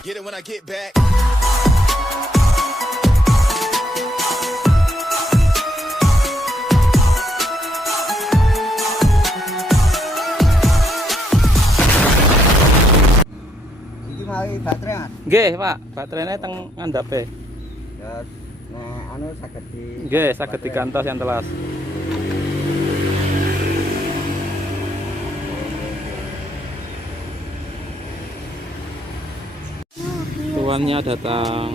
Get it when I get back. Iki mau baterai, Mas. Nggih, Pak. Baterainya teng ngandhape. Ya, nah anu saged di Nggih, saged digantos yang telas. Tuannya datang.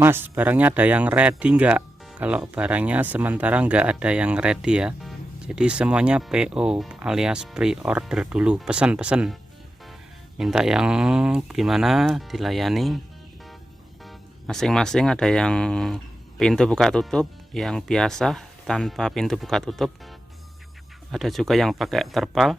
Mas, barangnya ada yang ready nggak? Kalau barangnya sementara nggak ada yang ready ya. Jadi semuanya PO alias pre-order dulu, pesan-pesan. Minta yang gimana dilayani. Masing-masing ada yang pintu buka tutup, yang biasa tanpa pintu buka tutup. Ada juga yang pakai terpal.